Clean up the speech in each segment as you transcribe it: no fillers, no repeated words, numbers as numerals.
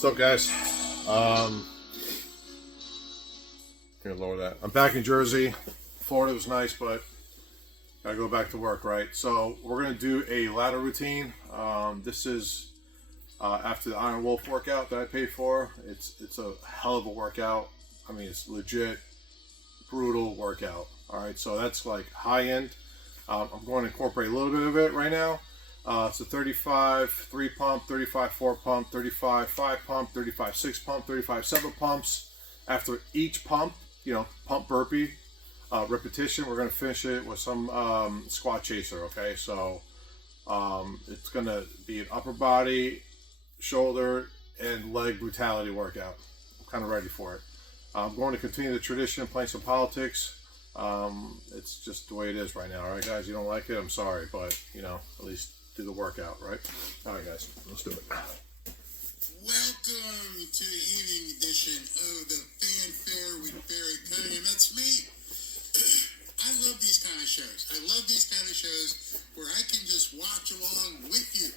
What's up, guys? Gonna lower that. I'm back in Jersey. Florida was nice, but gotta go back to work, right? So we're gonna do a ladder routine. This is after the Iron Wolf workout that I paid for. It's a hell of a workout. I mean, it's legit brutal workout. All right, so that's like high end. I'm going to incorporate a little bit of it right now. It's a 35 3 pump, 35 4 pump, 35 5 pump, 35 6 pump, 35 7 pumps. After each pump, pump burpee repetition, we're going to finish it with some squat chaser. Okay, so it's going to be an upper body, shoulder, and leg brutality workout. I'm kind of ready for it. I'm going to continue the tradition, playing some politics. It's just the way it is right now. All right, guys, you don't like it, I'm sorry, but at least do the workout, right? All right, guys, let's do it. Welcome to the evening edition of the Fanfare with Barry Cunningham. That's me. I love these kind of shows. I love these kind of shows where I can just watch along with you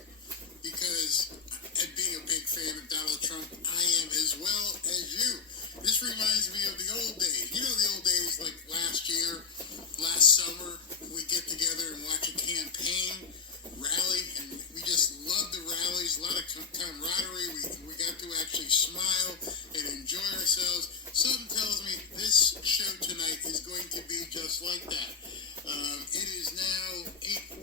because, and being a big fan of Donald Trump, I am as well as you. This reminds me of the old days. You know the old days like last year, last summer, we get together and watch a campaign rally, and we just love the rallies, a lot of camaraderie. We got to actually smile and enjoy ourselves. Something tells me this show tonight is going to be just like that. It is now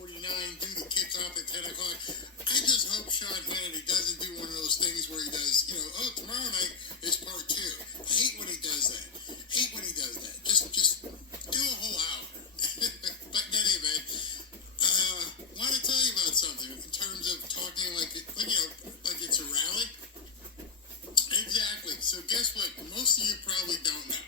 8:49, due to kick off at 10 o'clock. I just hope Sean Hannity doesn't do one of those things where he does, tomorrow night is part 2. I hate when he does that. Just do a whole hour. But in any event, want to tell you about something in terms of talking like it's a rally. Exactly. So guess what? Most of you probably don't know.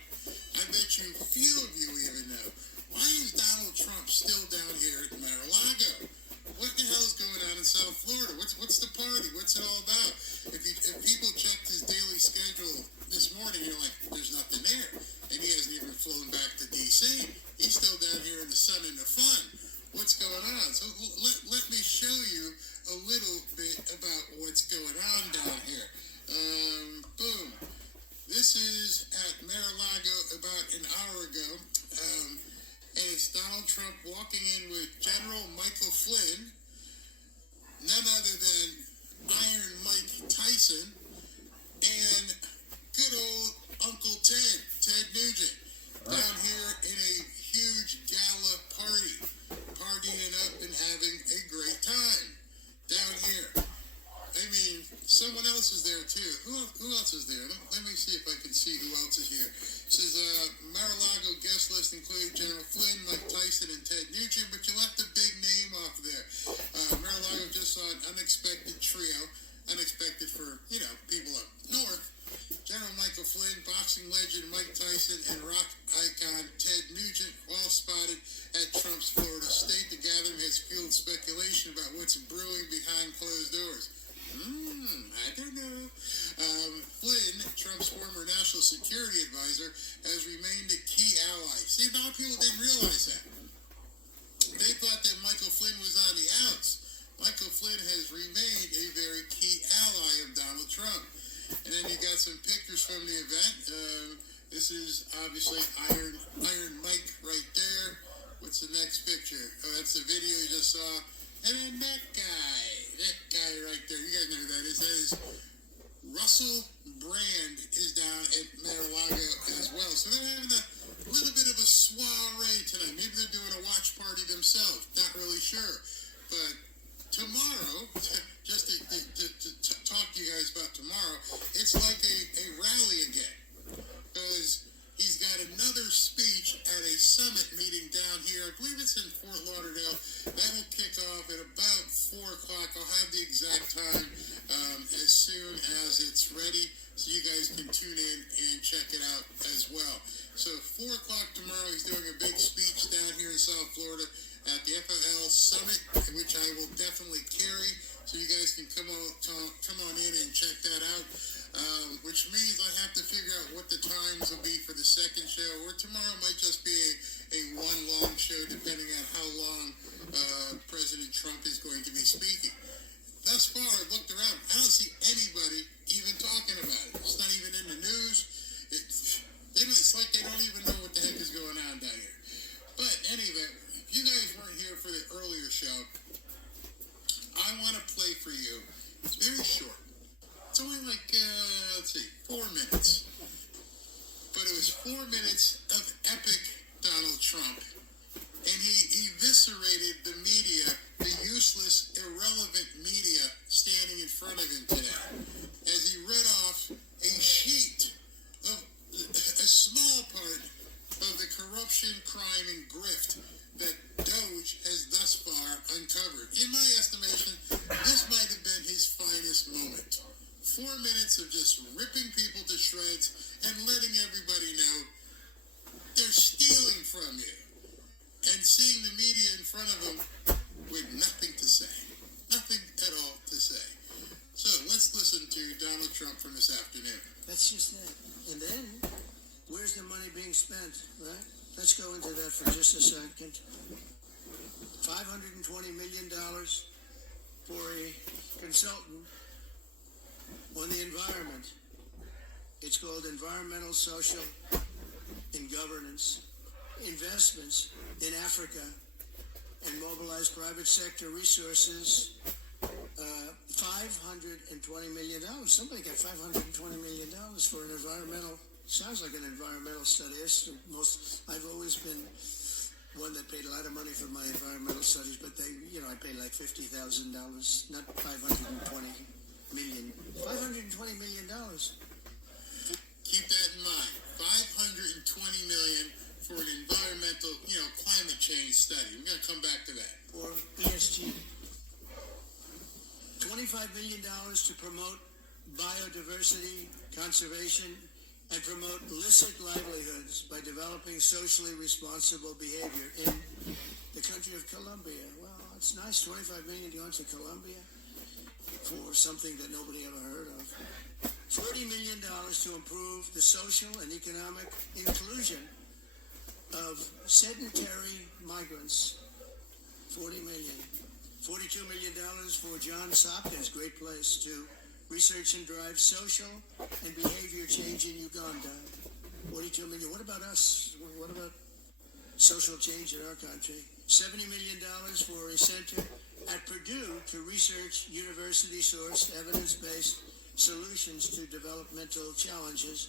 I bet you few of you even know. Why is Donald Trump still down here at Mar-a-Lago? What the hell is going on in South Florida? What's the party? What's it all about? If people checked his daily schedule this morning, you're like, there's nothing there. And he hasn't even flown back to D.C. He's still down here in the sun and the fun. What's going on? So let me show you a little bit about what's going on down here. Boom. This is at Mar-a-Lago about an hour ago. And it's Donald Trump walking in with General Michael Flynn, none other than Iron Mike Tyson, and good old Uncle Ted Nugent, down here in a huge gala party, partying up and having a great time down here. I mean, someone else is there too. Who else is there? Let me see if I can see who else is here. It says Mar-a-Lago guest list include General Flynn, Mike Tyson, and Ted Nugent, but you left a big name off there. Mar-a-Lago just saw an unexpected trio. Unexpected for, people up north. General Michael Flynn, boxing legend Mike Tyson, and rock icon Ted Nugent, all spotted at Trump's Florida State. The gathering has fueled speculation about what's brewing behind closed doors. I don't know. Flynn, Trump's former national security advisor, has remained a key ally. See, a lot of people didn't realize that. They thought that Michael Flynn was on the outs. Michael Flynn has remained a very key ally of Donald Trump. And then you got some pictures from the event. This is obviously Iron Mike right there. What's the next picture? Oh, that's the video you just saw. And then that guy right there. You guys know who that is. That is Russell Brand is down at Mar-a-Lago as well. So they're having a little bit of a soiree tonight. Maybe they're doing a watch party themselves. Not really sure. But tomorrow, just to talk to you guys about tomorrow, it's like a rally again. Because he's got another speech at a summit meeting down here. I believe it's in Fort Lauderdale. That will kick off at about 4 o'clock. I'll have the exact time as soon as it's ready, so you guys can tune in and check it out as well. So 4 o'clock tomorrow, he's doing a big speech down here in South Florida at the FLL Summit, which I will definitely carry, so you guys can come on in and check that out. Which means I have to figure out what the times will be for the second show, or tomorrow might just be a one long show, depending on how long President Trump is going to be speaking. thus far, I've looked around. I don't see anybody even talking about it. It's not even in the news. It's like they don't even know what the heck is going on down here. But anyway, if you guys weren't here for the earlier show, I want to play for you. It's very short. It's only like, 4 minutes. But it was 4 minutes of epic Donald Trump. And he eviscerated the media, the useless, irrelevant media standing in front of him today, as he read off a sheet of a small part of the corruption, crime, and grift that Doge has thus far uncovered. In my estimation, this might have been his finest moment. 4 minutes of just ripping people to shreds and letting everybody know they're stealing from you. And seeing the media in front of them with nothing to say. Nothing at all to say. So let's listen to Donald Trump from this afternoon. That's just that. And then, where's the money being spent, right? Let's go into that for just a second. $520 million for a consultant on the environment. It's called Environmental, Social, and Governance Investments in Africa, and mobilize private sector resources. $520 million. Somebody got $520 million for an environmental. Sounds like an environmental study. I've always been one that paid a lot of money for my environmental studies, but I paid like $50,000, not $520 million. $520 million. Keep that in mind. $520 million for an environmental, climate change study. We're going to come back to that. Or ESG. $25 million to promote biodiversity, conservation, and promote illicit livelihoods by developing socially responsible behavior in the country of Colombia. Well, it's nice, $25 million going to Colombia for something that nobody ever heard of. $40 million to improve the social and economic inclusion of sedentary migrants. $40 million. $42 million for Johns Hopkins, great place, to research and drive social and behavior change in Uganda. $42 million. What about us? What about social change in our country? $70 million for a center at Purdue to research university-sourced, evidence-based solutions to developmental challenges.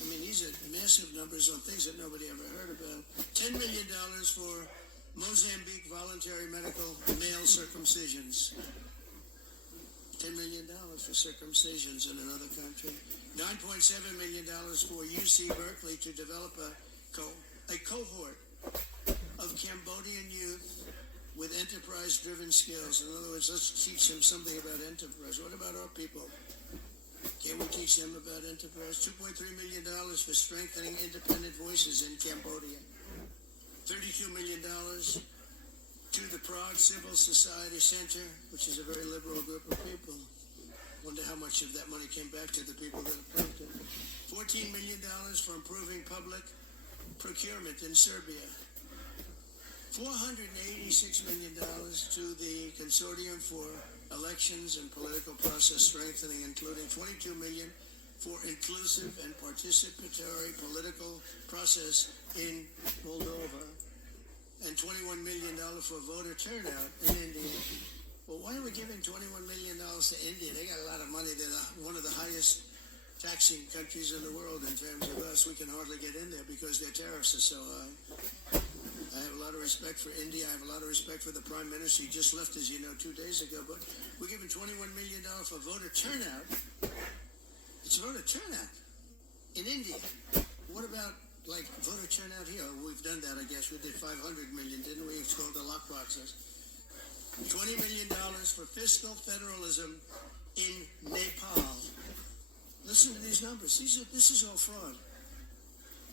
I mean, these are massive numbers on things that nobody ever heard about. $10 million for Mozambique voluntary medical male circumcisions. $10 million for circumcisions in another country. $9.7 million for UC Berkeley to develop a cohort of Cambodian youth with enterprise-driven skills. In other words, let's teach them something about enterprise. What about our people? Can we teach them about enterprise? $2.3 million for strengthening independent voices in Cambodia. $32 million to the Prague Civil Society Center, which is a very liberal group of people. Wonder how much of that money came back to the people that approved it. $14 million for improving public procurement in Serbia. $486 million to the Consortium for Elections and Political Process Strengthening, including $22 million for inclusive and participatory political process in Moldova, and $21 million for voter turnout in India. Well, why are we giving $21 million to India? They got a lot of money. They're one of the highest taxing countries in the world in terms of us. We can hardly get in there because their tariffs are so high. I have a lot of respect for India. I have a lot of respect for the Prime Minister. He just left, as you know, 2 days ago. But we're giving $21 million for voter turnout. It's voter turnout in India. What about, like, voter turnout here? We've done that, I guess. We did $500 million, didn't we? It's called the lock process. $20 million for fiscal federalism in Nepal. Listen to these numbers. This is all fraud.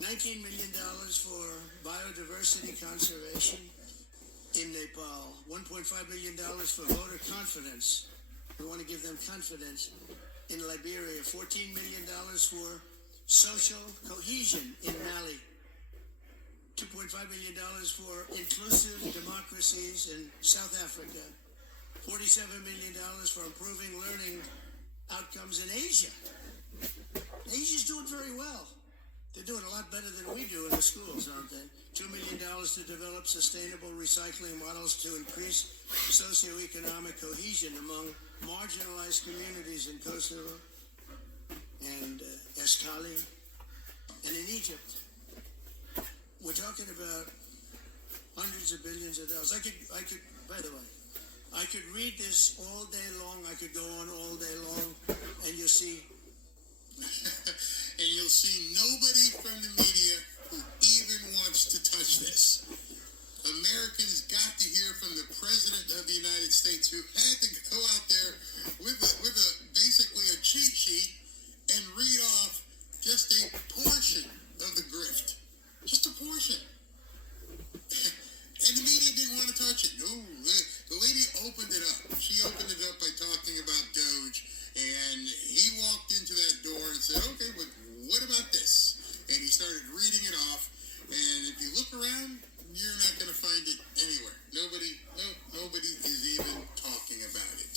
$19 million for biodiversity conservation in Nepal. $1.5 million for voter confidence. We want to give them confidence in Liberia. $14 million for social cohesion in Mali. $2.5 million for inclusive democracies in South Africa. $47 million for improving learning outcomes in Asia. Asia's doing very well. They're doing a lot better than we do in the schools, aren't they? $2 million to develop sustainable recycling models to increase socioeconomic cohesion among marginalized communities in Kosovo and Escali and in Egypt. We're talking about hundreds of billions of dollars. By the way, I could read this all day long. I could go on all day long, and you'll see. And you'll see nobody from the media who even wants to touch this. Americans got to hear from the President of the United States, who had to go out there with basically a cheat sheet and read off just a portion of the grift. Just a portion. And the media didn't want to touch it. No, the lady opened it up. She opened it up by talking about Doge, and he walked into that door and said, okay, but what about this? And he started reading it off, and if you look around, you're not going to find it anywhere. Nobody is even talking about it.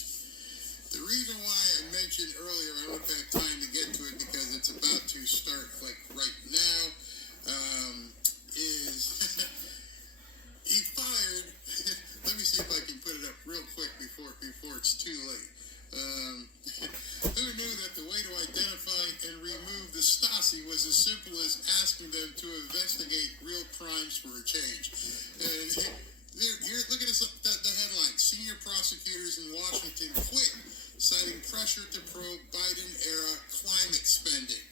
The reason why I mentioned earlier, I don't have time to get to it because it's about to start like right now, is he fired, let me see if I can put it up real quick before it's too late. Who knew that the way to identify and remove the Stasi was as simple as asking them to investigate real crimes for a change? And here, look at this, the headline. Senior prosecutors in Washington quit, citing pressure to probe Biden-era climate spending.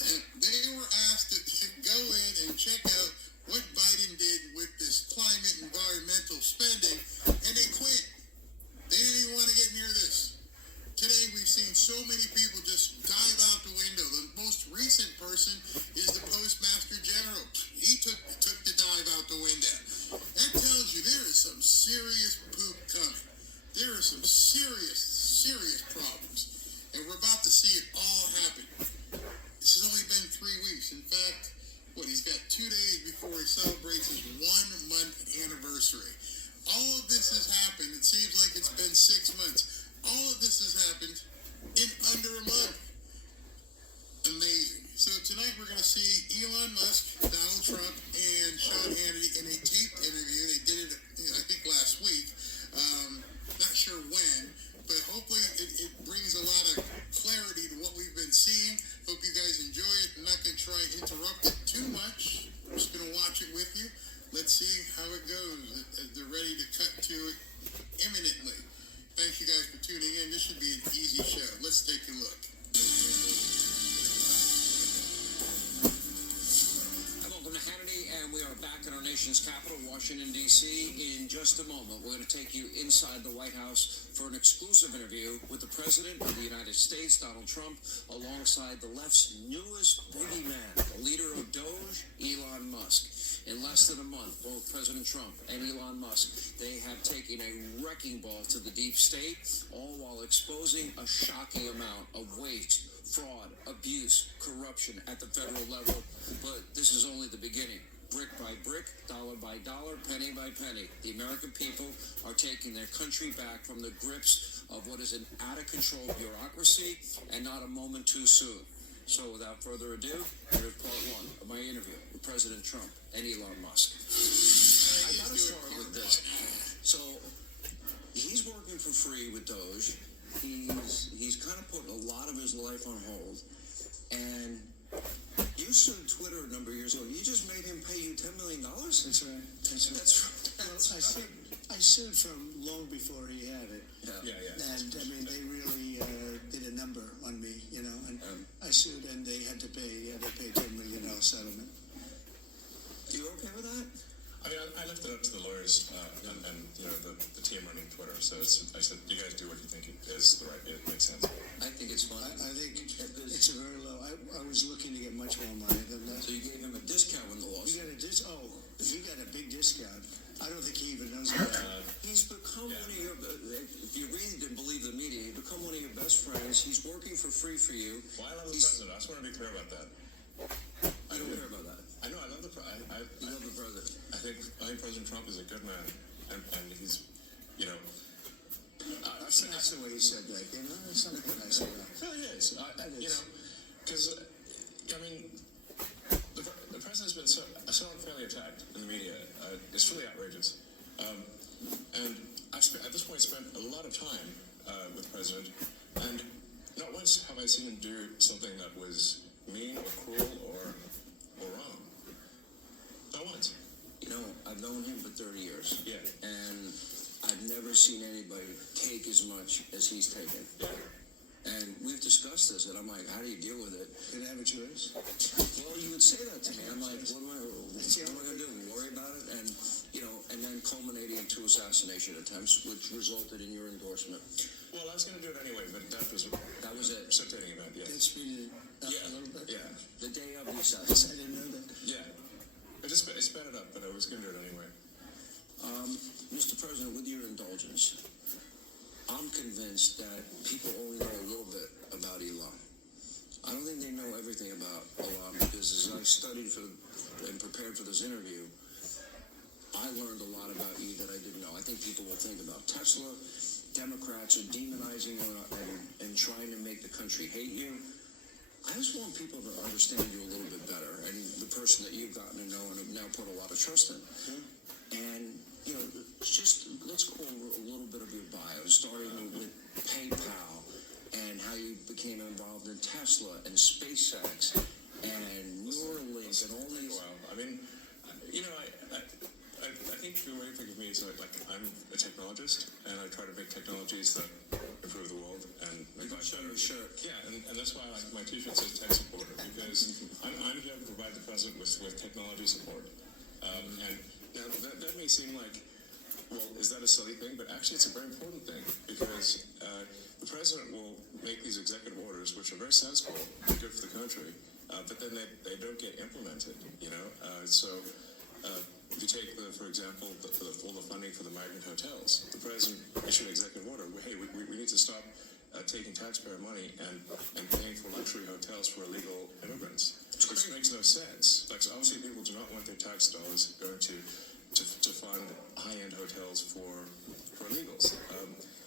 And they were asked to go in and check out what Biden did with this climate environmental spending, and they quit. They didn't even want to get near this. Today we've seen so many people just dive out the window. The most recent person is the Postmaster General. He took the dive out the window. That tells you there is some serious poop coming. There are some serious problems. And we're about to see it all happen. This has only been 3 weeks. In fact, he's got 2 days before he celebrates his 1-month anniversary. All of this has happened. It seems like it's been 6 months. All of this has happened in under a month. Amazing. So tonight we're going to see Elon Musk, Donald Trump, and Sean Hannity in a taped interview. They did it, I think, last week. Not sure when, but hopefully it brings a lot of clarity to what we've been seeing. Hope you guys enjoy it. I'm not going to try and interrupt it too much. I'm just going to watch it with you. Let's see how it goes. They're ready to cut to it imminently. Thank you guys for tuning in. This should be an easy show. Let's take a look. Welcome to Hannity, and we are back in our nation's capital, Washington, D.C. In just a moment, we're going to take you inside the White House for an exclusive interview with the President of the United States, Donald Trump, alongside the left's newest boogeyman, the leader of Doge, Elon Musk. In less than a month, both President Trump and Elon Musk, they have taken a wrecking ball to the deep state, all while exposing a shocking amount of waste, fraud, abuse, corruption at the federal level. But this is only the beginning. Brick by brick, dollar by dollar, penny by penny, the American people are taking their country back from the grips of what is an out-of-control bureaucracy and not a moment too soon. So without further ado, here's part 1 of my interview with President Trump and Elon Musk. I gotta start with this. So he's working for free with Doge. He's kind of put a lot of his life on hold. And you sued Twitter a number of years ago. You just made him pay you $10 million? That's right. I sued from long before he had it. Yeah. And I mean, they really did a number on me, you know. And I sued, and they had to pay. They paid $10 million settlement. You okay with that? I mean, I left it up to the lawyers and you know the team running Twitter. So I said, you guys do what you think is the right. It makes sense. I think it's fine. I think it's a very low. I was looking to get much more money than that. So you gave him a discount when the You lawsuit. got a he got a big discount. I don't think he even knows about it. He's become one of your, if you read and believe the media, he's become one of your best friends. He's working for free for you. Well, I love the president. I just want to be clear about that. I don't care about that. I know. I love the president. You love the president. I think President Trump is a good man, and he's, you know, nice the way he said that. You know, there's something nice about it. It really is. You know, because I mean, the president's been so unfairly attacked in the media. It's really outrageous. And I've at this point spent a lot of time with the president, and not once have I seen him do something that was mean or cruel or wrong. Not once. You know, I've known him for 30 years. Yeah. And I've never seen anybody take as much as he's taken. Yeah. And we've discussed this, and I'm like, how do you deal with it? Did have a choice? Well, you would say that to me. I'm like, what am I going to do? Worry about it? And, you know, and then culminating in 2 assassination attempts, which resulted in your endorsement. Well, I was going to do it anyway, but that was it. a precipitating event. Yeah. That speeded it up Yeah. a little bit. Yeah. The day of the I assassination. didn't know that. Yeah. It sped it up, but I was going to do it anyway. Mr. President, with your indulgence, I'm convinced that people only know a little bit about Elon. I don't think they know everything about Elon because as I studied and prepared for this interview, I learned a lot about you that I didn't know. I think people will think about Tesla. Democrats are demonizing you and trying to make the country hate you. I just want people to understand you a little bit better and the person that you've gotten to know and have now put a lot of trust in. And, you know, let's go over a little bit of your bio, starting with PayPal and how you became involved in Tesla and SpaceX and Neuralink and all these. Well, I mean, you know, I think the way to think of me is like I'm a technologist, and I try to make technologies that improve the world and make life better. Sure. Yeah, and that's why like my T-shirt says tech supporter, because I'm here to provide the president with technology support. And now that may seem like, well, is that a silly thing? But actually, it's a very important thing because the president will make these executive orders, which are very sensible and good for the country, but then they don't get implemented. You know, if you take, for example, all the funding for the migrant hotels, the president issued an executive order. Hey, we need to stop taking taxpayer money and paying for luxury hotels for illegal immigrants, which makes no sense. Like, so obviously, people do not want their tax dollars going to fund high-end hotels for illegals,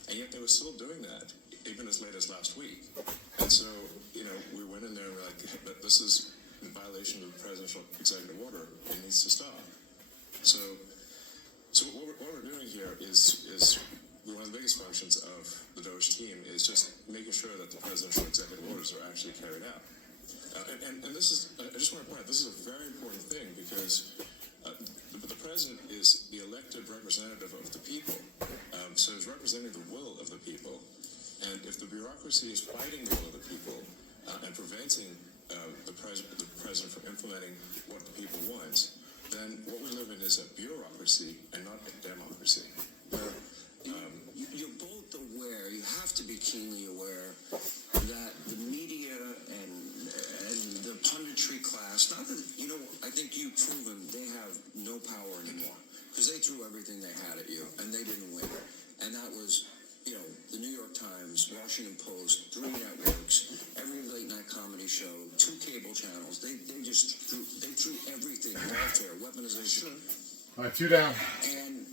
and yet they were still doing that even as late as last week. And so, you know, we went in there and we're like, hey, but this is in violation of the presidential executive order. It needs to stop. So what we're doing here is one of the biggest functions of the Doge team is just making sure that the presidential executive orders are actually carried out. And this is, I just want to point out, this is a very important thing because the president is the elected representative of the people. So he's representing the will of the people. And if the bureaucracy is fighting the will of the people and preventing the president from implementing what the people want, then what we live in is a bureaucracy and not a democracy. You're both aware, you have to be keenly aware that the media and the punditry class, not that, you know, I think you've proven they have no power anymore because they threw everything they had at you and they didn't win. And that was, you know, the New York Times, Washington Post, 3 networks, every late night comedy show, 2 cable channels. They threw everything, warfare, weaponization. All right, 2 down. And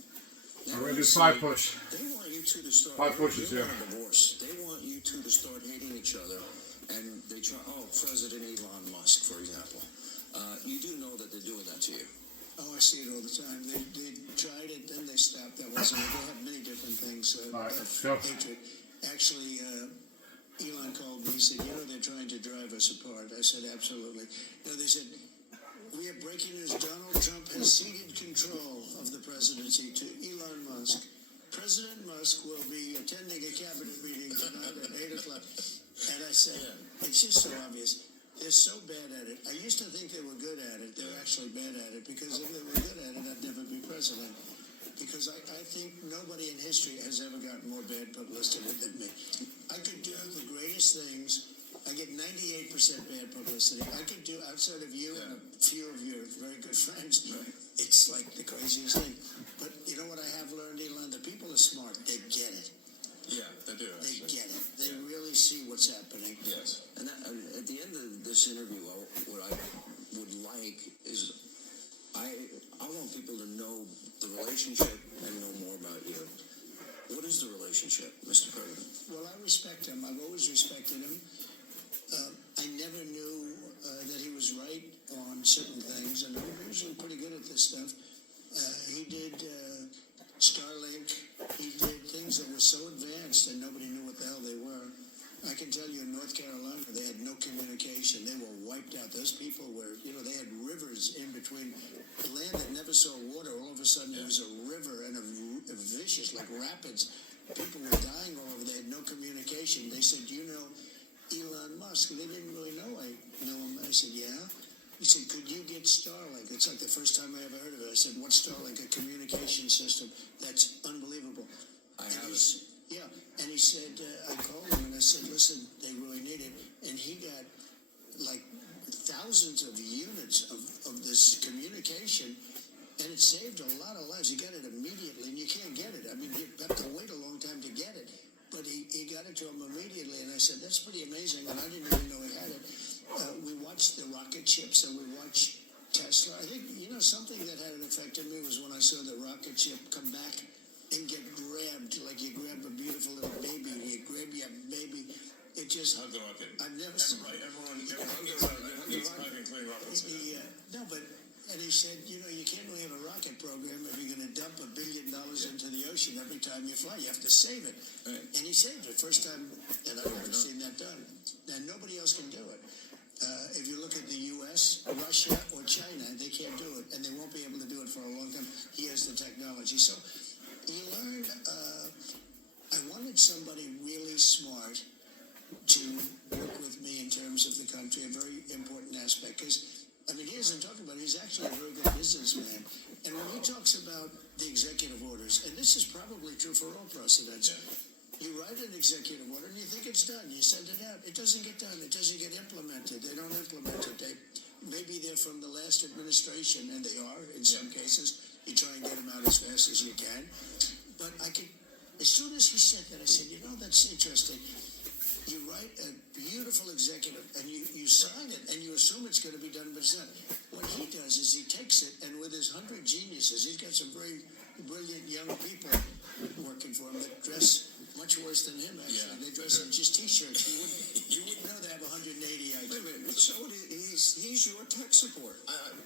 we're going to do 5 push. They want you two to start. 5 pushes, they yeah. want a divorce. They want you two to start hating each other, and they try. Oh, President Elon Musk, for example. You do know that they're doing that to you. Oh, I see it all the time. They tried it, then they stopped. That wasn't it. They have many different things. All right, let's go. Hatred. Actually, Elon called me. He said, you know, they're trying to drive us apart. I said, absolutely. No, they said, we are breaking news. Donald Trump has ceded control of the presidency to Elon Musk. President Musk will be attending a cabinet meeting tonight at 8 o'clock. And I said, it's just so obvious. They're so bad at it. I used to think they were good at it. They're actually bad at it because if they were good at it, I'd never be president. Because I think nobody in history has ever gotten more bad publicity than me. I could do the greatest things. I get 98% bad publicity. I could do, outside of you and a few of your very good friends, it's like the craziest thing. But you know what I have learned, Elon? The people are smart. They get it. Yeah, they do. They Actually. get it. They really see what's happening. Yes. And at the end of this interview, what I would like is I want people to know the relationship and know more about you. What is the relationship? relationship, Mr. President? Well, I respect him. I've always respected him. I never knew that he was right on certain things, and I'm usually pretty good at this stuff. He did Starlink. He did things that were so advanced and nobody knew what the hell they were. I can tell you in North Carolina, they had no communication. They were wiped out. Those people were, they had rivers in between. Land that never saw water, all of a sudden there was a river and a vicious, like rapids. People were dying all over. They had no communication. They said, do you know Elon Musk? They didn't really know I knew him. I said, yeah. He said, could you get Starlink? It's like the first time I ever heard of it. I said, what's Starlink? A communication system. That's unbelievable. I have it. Yeah, and he said, I called him and I said, listen, they really need it. And he got like thousands of units of this communication, and it saved a lot of lives. He got it immediately, and you can't get it. I mean, you have to wait a long time to get it. But he got it to him immediately, and I said, that's pretty amazing, and I didn't even know he had it. We watched the rocket ships, and we watched Tesla. I think, something that had an effect on me was when I saw the rocket ship come back and get grabbed, like you grab a beautiful little baby, you grab your baby. It just... Hug the rocket. I've never seen... Everyone needs hugging clean rockets. No, but... And he said, you can't really have a rocket program if you're going to dump $1 billion into the ocean every time you fly. You have to save it. Right. And he saved it. First time that I've ever seen that done. Now, nobody else can do it. If you look at the U.S., Russia, or China, they can't do it. And they won't be able to do it for a long time. He has the technology. So you learn... I wanted somebody really smart to work with me in terms of the country, a very important aspect. Because he isn't talking about it. He's actually a very good businessman. And when he talks about the executive orders, and this is probably true for all presidents, you write an executive order and you think it's done. You send it out. It doesn't get done. It doesn't get implemented. They don't implement it. Maybe they're from the last administration, and they are in some cases. You try and get them out as fast as you can. But as soon as he said that, I said, that's interesting. You write a beautiful executive, and you sign it, and you assume it's going to be done, but it's not. What he does is he takes it, and with his 100 geniuses, he's got some very brilliant young people working for him that dress much worse than him, actually. Yeah. They dress in just T-shirts. You wouldn't know they have 180 IQ. Wait a minute. So he's your tech support.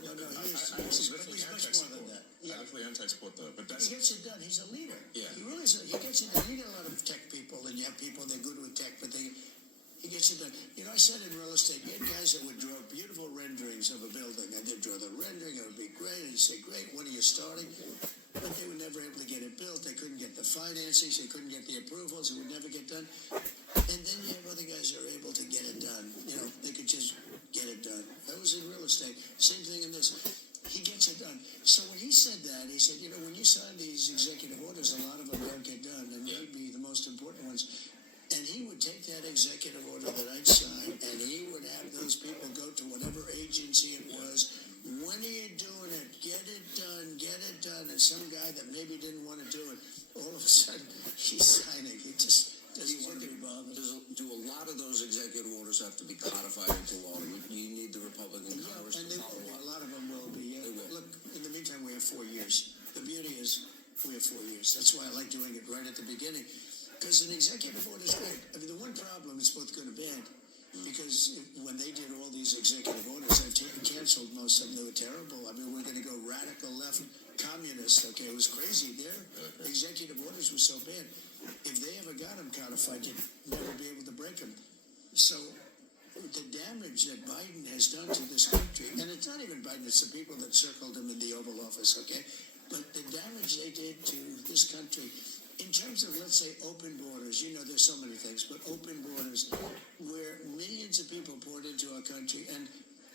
No, he's much more than that. Yeah. I definitely am tech support, though. But he gets it done. He's a leader. Yeah. He really is. He gets it done. You get a lot of tech people, and you have people that are good with tech, but he gets it done. I said in real estate, you had guys that would draw beautiful renderings of a building, and they'd draw the rendering. It would be great. And you'd say, great, when are you starting? But they were never able to get it built. They couldn't get the financing. They couldn't get the approvals. It would never get done. And then you have other guys that are able to get it done. They could just get it done. That was in real estate. Same thing in this. He gets it done. So when he said that, he said, when you sign these executive orders, a lot of them don't get done, and maybe the most important ones. And he would take that executive order that I'd sign, and he would have those people go to whatever agency it was. When are you doing it? Get it done, get it done. And some guy that maybe didn't want to do it, all of a sudden, he's signing. He just doesn't want to be bothered. Do a lot of those executive orders have to be codified into law? Do you need the Republican Congress and to follow up? A lot of them will be. They will. Look, in the meantime, we have 4 years. The beauty is we have 4 years. That's why I like doing it right at the beginning. Because an executive order is great. The one problem is both good and bad. Because when they did all these executive orders, I've canceled most of them. They were terrible. We're going to go radical left communist. Okay, it was crazy. Their executive orders were so bad. If they ever got them codified, you'd never be able to break them. So the damage that Biden has done to this country, and it's not even Biden, it's the people that circled him in the Oval Office, okay? But the damage they did to this country, in terms of, let's say, open borders, there's so many things, but open borders where millions of people poured into our country, and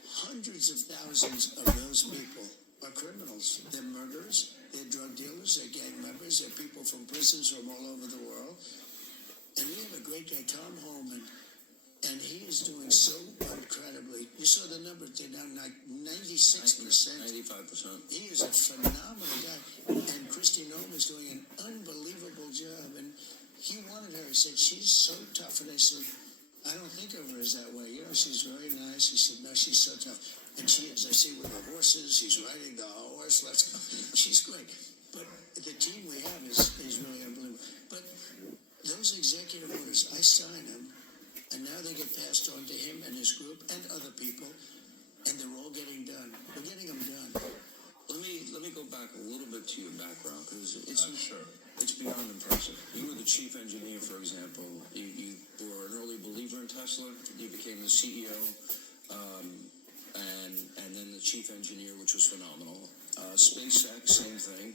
hundreds of thousands of those people are criminals. They're murderers, they're drug dealers, they're gang members, they're people from prisons from all over the world. And we have a great guy, Tom Holman, and he is doing so incredibly. You saw the numbers, they're down like 96%. 95%. He is a phenomenal guy. And Kristi Noem is doing an unbelievable job. And he wanted her. He said, she's so tough. And I said, I don't think of her as that way. She's very nice. He said, no, she's so tough. And she is. I see with the horses. She's riding the horse. Let's go. She's great. But the team we have is really unbelievable. But those executive orders, I sign them, and now they get passed on to him and his group and other people, and they're all getting done. We're getting them done. Let me go back a little bit to your background, because it's Sure. it's beyond impressive. You were the chief engineer, for example. You were an early believer in Tesla. You became the CEO, and then the chief engineer, which was phenomenal. SpaceX, same thing,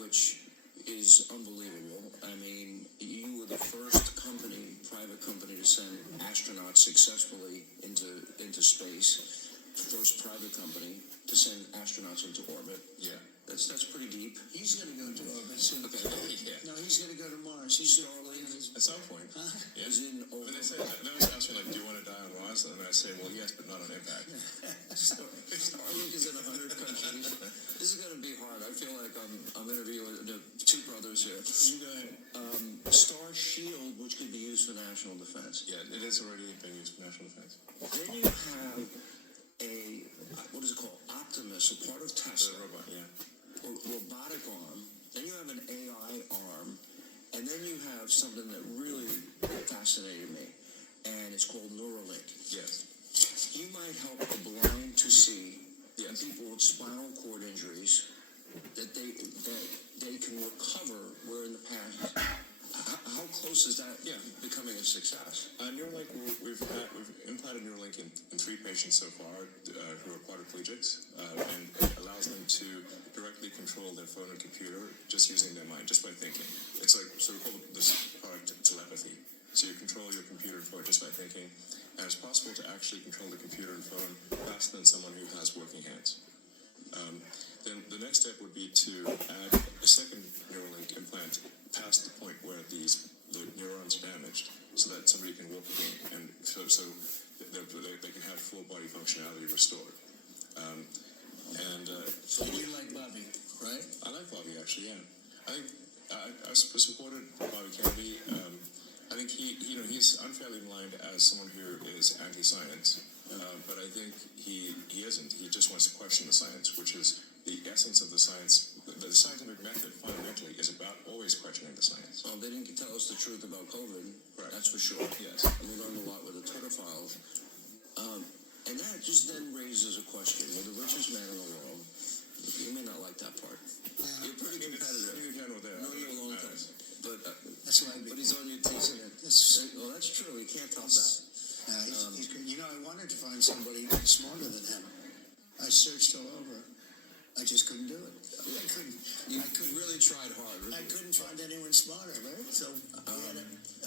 which is unbelievable. I mean, you were the first private company to send astronauts successfully into space. The first private company to send astronauts into orbit. Yeah. That's pretty deep. He's going to go into orbit soon. Okay. Yeah. No, he's going to go to Mars. He's Starlink. At some point. Yeah. Is in But they say, they always ask me, like, do you want to die on Mars? And I say, well, yes, but not on impact. Starlink is in 100 countries. This is going to be hard. I feel like I'm interviewing the two brothers here. You go ahead. Star Shield, which could be used for national defense. Yeah, it is already being used for national defense. Then you have what is it called? Optimus, a part of Tesla. The robot, yeah. Robotic arm. Then you have an AI arm. And then you have something that really fascinated me. And it's called Neuralink. Yes. You might help the blind to see, Yes. and people with spinal cord injuries, that they can recover, where in the past, how close is that becoming a success? Neuralink, we've implanted Neuralink in 3 patients so far who are quadriplegics, and it allows them to directly control their phone and computer just using their mind, just by thinking. It's like, so we call this product telepathy. So you control your computer and phone just by thinking, and it's possible to actually control the computer and phone faster than someone who has working hands. Then the next step would be to add a second Neuralink implant past the point where the neurons are damaged, so that somebody can walk again, and so they can have full body functionality restored. So you like Bobby, right? I like Bobby, actually. Yeah, I think I supported Bobby Kennedy. I think he's unfairly maligned as someone who is anti-science, but I think he isn't. He just wants to question the science, which is the essence of the science. The scientific method fundamentally is about always questioning the science. Well, they didn't tell us the truth about COVID. Right. That's for sure. Yes. And we learned a lot with the Twitter files. And that just then raises a question. You're the richest man in the world. You may not like that part. You're pretty competitive. You can with that. No, you're a long time. But That's why. but he's on your team. Well, that's true. You can't top that. He's good. You know, I wanted to find somebody smarter than him. I searched all over. I just couldn't do it. I couldn't. You really tried hard. I couldn't find anyone smarter, right? So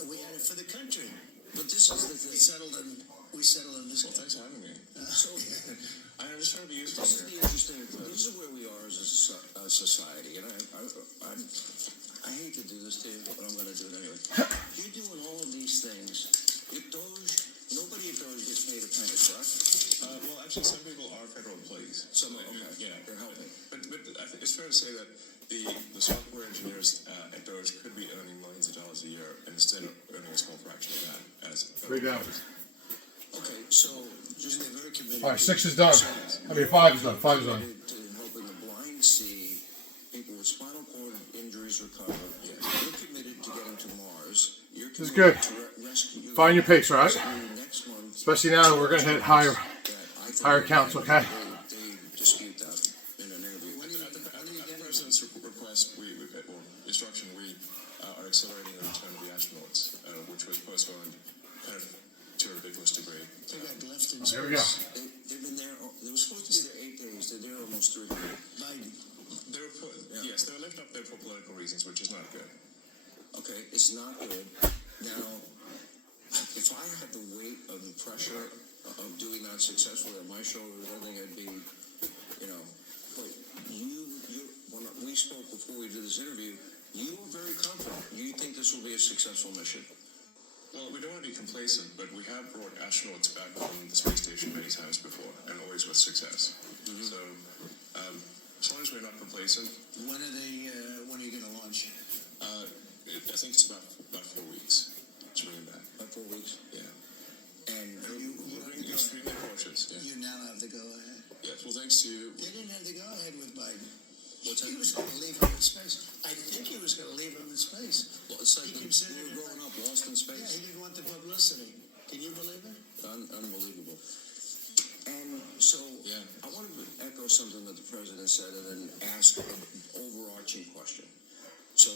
we had it for the country. But this is the We thing. settled on this Well, guy. thanks for having me. So I'm just trying to be useful this is here. the interesting. This is where we are as a society, and I hate to do this to you, but I'm going to do it anyway. You're doing all of these things. Nobody at Doge gets paid a penny, correct? Well, actually, some people are federal employees. Some, okay, Yeah. they're helping. But I think it's fair to say that the software engineers at Doge could be earning millions of dollars a year, and instead of earning a small fraction of that as Three down. Okay, so just They're very committed. All right, 6 is done. I mean, 5 is done. 5 is done. to helping the blind see, people with spinal cord injuries recover. You're committed to getting to Mars. You're This is committed good. to rescue. Find your pace, all right? Next month. Especially now that we're going to hit higher counts, okay? They dispute that in an interview. At the president's request, or instruction, we are accelerating the return of the astronauts, which was postponed kind of to a ridiculous degree. They got left in Here we go. They've been there. They were supposed to be there 8 days. They're there almost 300. Biden. They were yes, they were left up there for political reasons, which is not good. Okay, it's not good. Now, if I had the weight of the pressure of doing that successfully on my shoulders, I think I'd be, but when we spoke before we did this interview, you were very confident. You think this will be a successful mission? Well, we don't want to be complacent, but we have brought astronauts back from the space station many times before, and always with success. So, as long as we're not complacent, When are you going to launch? I think it's about 4 weeks. It's really bad. About 4 weeks? Yeah. And We're being extremely cautious. Yeah. You now have the go-ahead. Yes. Well, thanks to you. They didn't have the go-ahead with Biden. What's that? He was going to leave him in space. I think he was going to leave him in space. Well, it's like He we considered were it growing up lost in Yeah, space. he didn't want the publicity. Can you believe it? Unbelievable. And so Yeah. I wanted to echo something that the president said and then ask an overarching question. So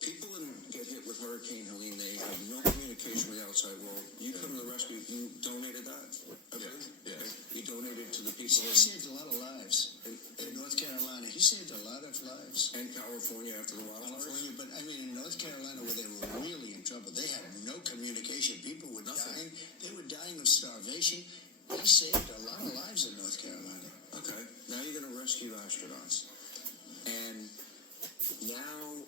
people get hit with Hurricane Helene, they have no communication with the outside world. You come to the rescue, you donated that? I believe? Yeah. You donated to the He people saved a lot of lives in North Carolina. He saved a lot of lives. in California after the wildfires? California, but I mean, in North Carolina, where they were really in trouble, they had no communication. People were dying. They were dying of starvation. He saved a lot of lives in North Carolina. Okay, now you're going to rescue astronauts. And now,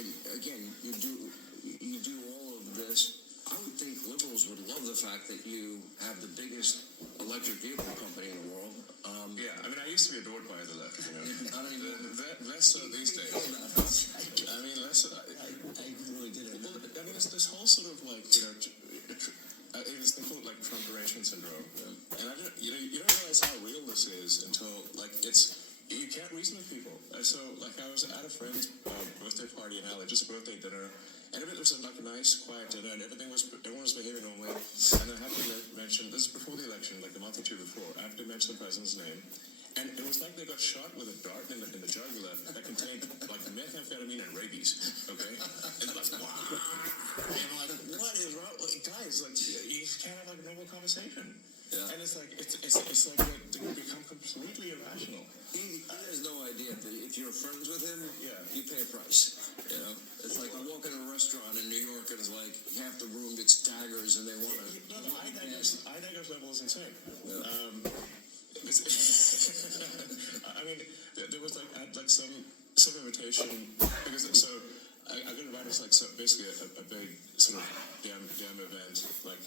and again, you do all of this. I would think liberals would love the fact that you have the biggest electric vehicle company in the world. Yeah, I mean, I used to be adored by the left, you know. Not anymore. Less so these days. I mean, less so. I really did it. Well, I mean, it's this whole sort of like, you know, it's called like Trump arrangement syndrome, and you don't realize how real this is until like you can't reason with people. And so like I was at a friend's birthday party in LA, just a birthday dinner, and it was like a nice, quiet dinner, and everyone was behaving normally. And I happened to mention, this is before the election, like a month or two before, I happened to mention the president's name. And it was like they got shot with a dart in the jugular that contained like methamphetamine and rabies. Okay, and like wow, and I'm like, what is wrong, like, guys? Like you can't have like a normal conversation. Yeah. And it's like they become completely irrational. He has no idea that if you're friends with him, Yeah. you pay a price. You know, it's like you walk in a restaurant in New York and it's like half the room gets daggers and they want to. No, the I digress level is insane. Yeah. I mean, there was like I had like some invitation because so I got invited to like basically a big sort of damn event like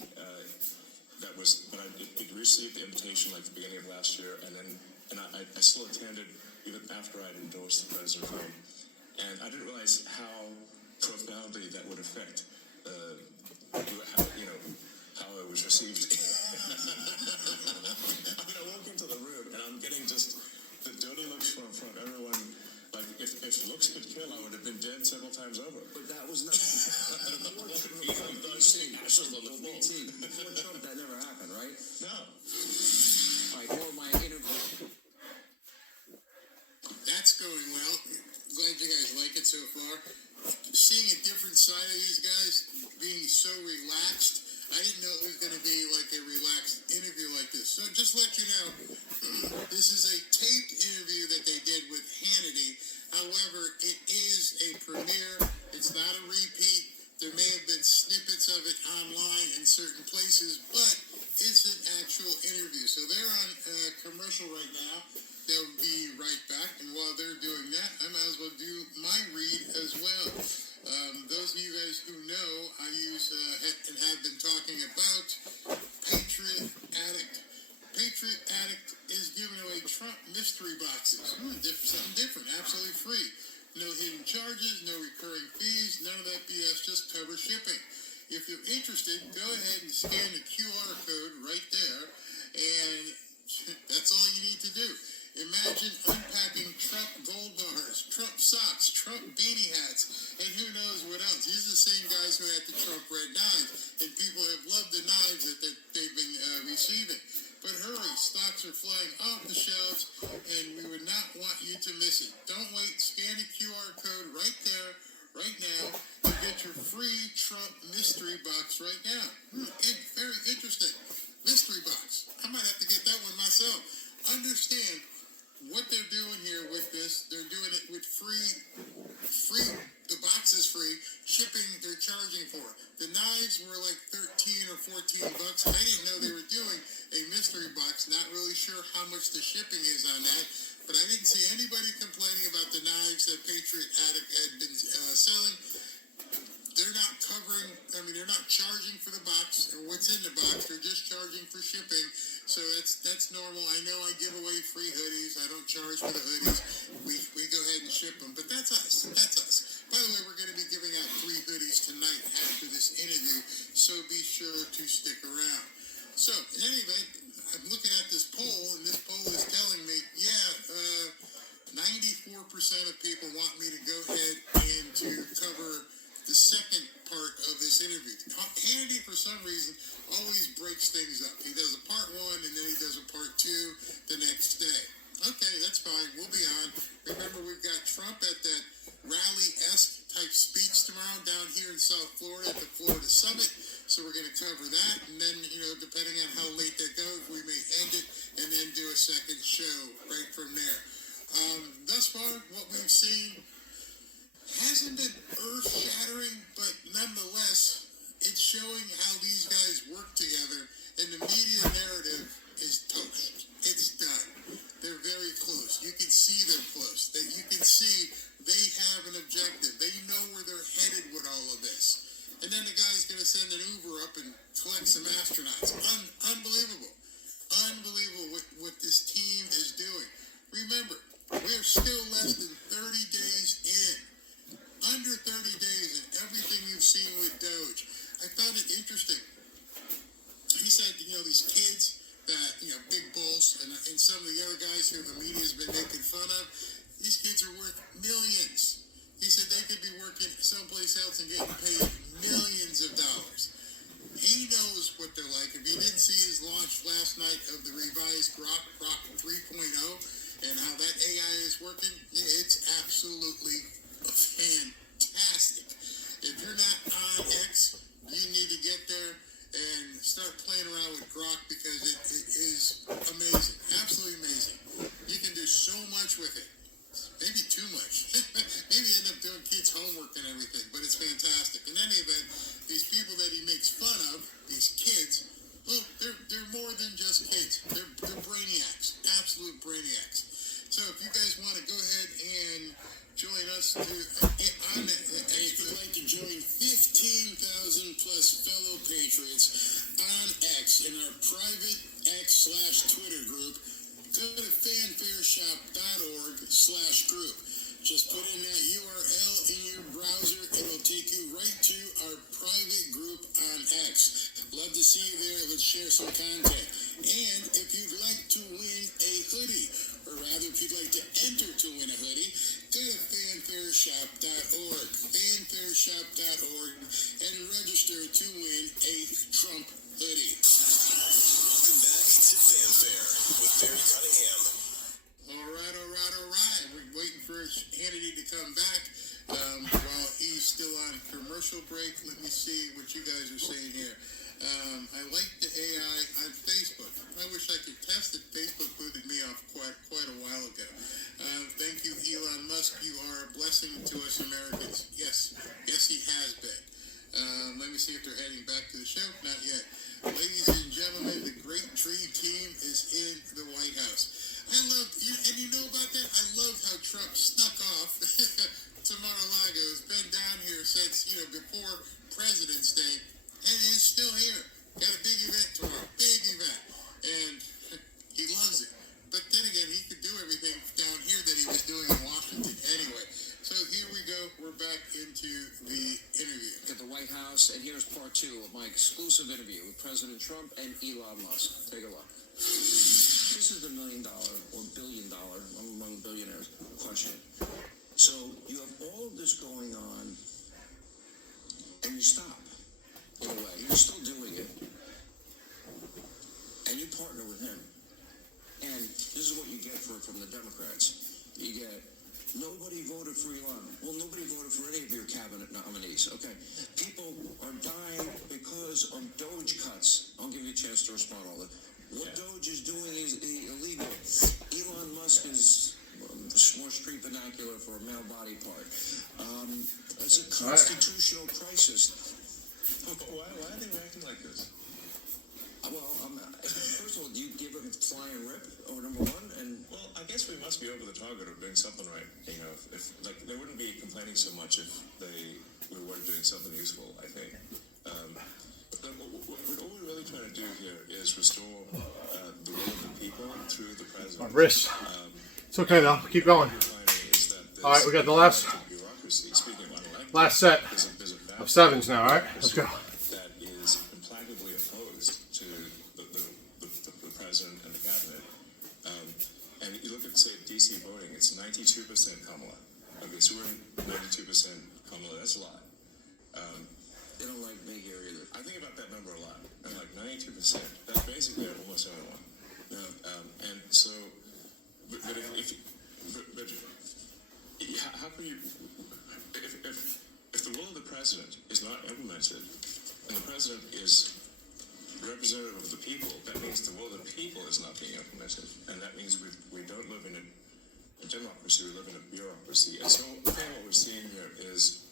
that was, but I received the invitation like the beginning of last year, and I still attended even after I'd endorsed the president's film, and I didn't realize how profoundly that would affect how it was received. I mean, I walk into the room and I'm getting just the dirty looks from everyone. Like, if looks could kill, I would have been dead several times over. But that was not. Before Trump, that never happened, right? No. All right, more of my interview. That's going well. Glad you guys like it so far. Seeing a different side of these guys being so relaxed, I didn't know it was going to be like a relaxed interview like this. So just let you know, this is a taped interview that they did with Hannity. However, it is a premiere. It's not a repeat. There may have been snippets of it online in certain places, but it's an actual interview. So they're on commercial right now. They'll be right back. And while they're doing that, I might as well do my read as well. Those of you guys who know, I use and have been talking about Patriot Addict. Patriot Addict is giving away Trump mystery boxes. Something different, absolutely free. No hidden charges, no recurring fees, none of that BS, just cover shipping. If you're interested, go ahead and scan the QR code right there, and that's all you need to do. Imagine unpacking Trump gold bars, Trump socks, Trump beanie hats, and who knows what else. These are the same guys who had the Trump red knives, and people have loved the knives that they've been receiving. But hurry, stocks are flying off the shelves, and we would not want you to miss it. Don't wait, scan the QR code right there, right now, and get your free Trump mystery box right now. Very interesting. Mystery box. I might have to get that one myself. Understand what they're doing here with this. They're doing it with free, the box is free, shipping they're charging for. The knives were like 13 or 14 bucks. I didn't know they were doing a mystery box. Not really sure how much the shipping is on that, but I didn't see anybody complaining about the knives that Patriot Addict had been selling. They're not they're not charging for the box or what's in the box. They're just charging for shipping. So that's normal. I know I give away free hoodies. I don't charge for the hoodies. We go ahead and ship them. But that's us. That's us. By the way, we're going to be giving out free hoodies tonight after this interview. So be sure to stick around. So in any event, I'm looking at this poll, and this poll is telling me, 94% of people want me to go ahead and to cover the second part of this interview. Hannity, for some reason, always breaks things up. He does a part one, and then he does a part two the next day. Okay, that's fine. We'll be on. Remember, we've got Trump at that rally-esque type speech tomorrow down here in South Florida at the Florida Summit. So we're going to cover that, and then, depending on how late that goes, we may end it and then do a second show right from there. Thus far, what we've seen hasn't been earth-shattering, but nonetheless, it's showing how these guys work together, and the media narrative is toast. It's done. They're very close. You can see they're close. You can see they have an objective. They know where they're headed with all of this. And then the guy's going to send an Uber up and collect some astronauts. Unbelievable. Unbelievable what this team is doing. Remember, we're still less than 30 days in. Under 30 days in everything you've seen with Doge. I found it interesting. He said, these kids that, big bulls and some of the other guys who the media's been making fun of, these kids are worth millions. He said they could be working someplace else and getting paid millions of dollars. He knows what they're like. If you didn't see his launch last night of the revised Grok 3.0 and how that AI is working, it's absolutely fantastic. If you're not on X, you need to get there and start playing around with Grok because it is amazing. Absolutely amazing. You can do so much with it. Maybe too much. Maybe end up doing kids' homework and everything, but it's fantastic. In any event, these people that he makes fun of, these kids, well, they're more than just kids. They're brainiacs, absolute brainiacs. So if you guys want to go ahead and join us on it, if you'd like to join 15,000 plus fellow patriots on X in our private X/Twitter group, go to fanfareshop.org/group. Just put in that URL in your browser. It'll take you right to our private group on X. Love to see you there. Let's share some content. And if you'd like to win a hoodie, or rather if you'd like to enter to win a hoodie, go to fanfareshop.org. Fanfareshop.org and register to win a Trump hoodie. Welcome back to Fanfare with Barry Cunningham. All right. We're waiting for Hannity to come back while he's still on commercial break. Let me see what you guys are saying here. I like the AI on Facebook. I wish I could test it. Facebook booted me off quite a while ago. Thank you, Elon Musk. You are a blessing to us Americans. Yes, he has been. Let me see if they're heading back to the show. Not yet. Ladies and gentlemen, the Great Tree Team is in the White House. And you know about that? I love how Trump snuck off to Mar-a-Lago. Has been down here since, before President's Day, and is still here. Got a big event tomorrow. Big event. And he loves it. But then again, he could do everything down here that he was doing in Washington anyway. So here we go. We're back into the interview. At the White House, and here's part two of my exclusive interview with President Trump and Elon Musk. Take a look. This is the $1 million or $1 billion, among billionaires, question. So you have all of this going on, and you stop. In a way, you're still doing it, and you partner with him. And this is what you get from the Democrats. You get, nobody voted for Elon. Well, nobody voted for any of your cabinet nominees. Okay, people are dying because of Doge cuts. I'll give you a chance to respond on that. What Doge is doing is illegal. Elon Musk is more street vernacular for a male body part. It's a constitutional crisis. Why are they reacting like this? Well, first of all, do you give him flying rip over number one? And Well, I guess we must be over the target of doing something right. If they wouldn't be complaining so much if we weren't doing something useful, I think. But what we're really trying to do here is restore the will of the people through the president. My wrist. It's okay though. Keep going. All right, we got the last set of sevens now. All right, let's go. That is implacably opposed to the president and the cabinet. And you look at say DC voting, it's 92% Kamala. Okay, so we're in 92% Kamala. That's a lot. They don't like me here either. I think about that number a lot. I'm like 92%. That's basically almost everyone. And so, but how can you, if the will of the president is not implemented, and the president is representative of the people, that means the will of the people is not being implemented, and that means we don't live in a democracy, we live in a bureaucracy. And so I think what we're seeing here is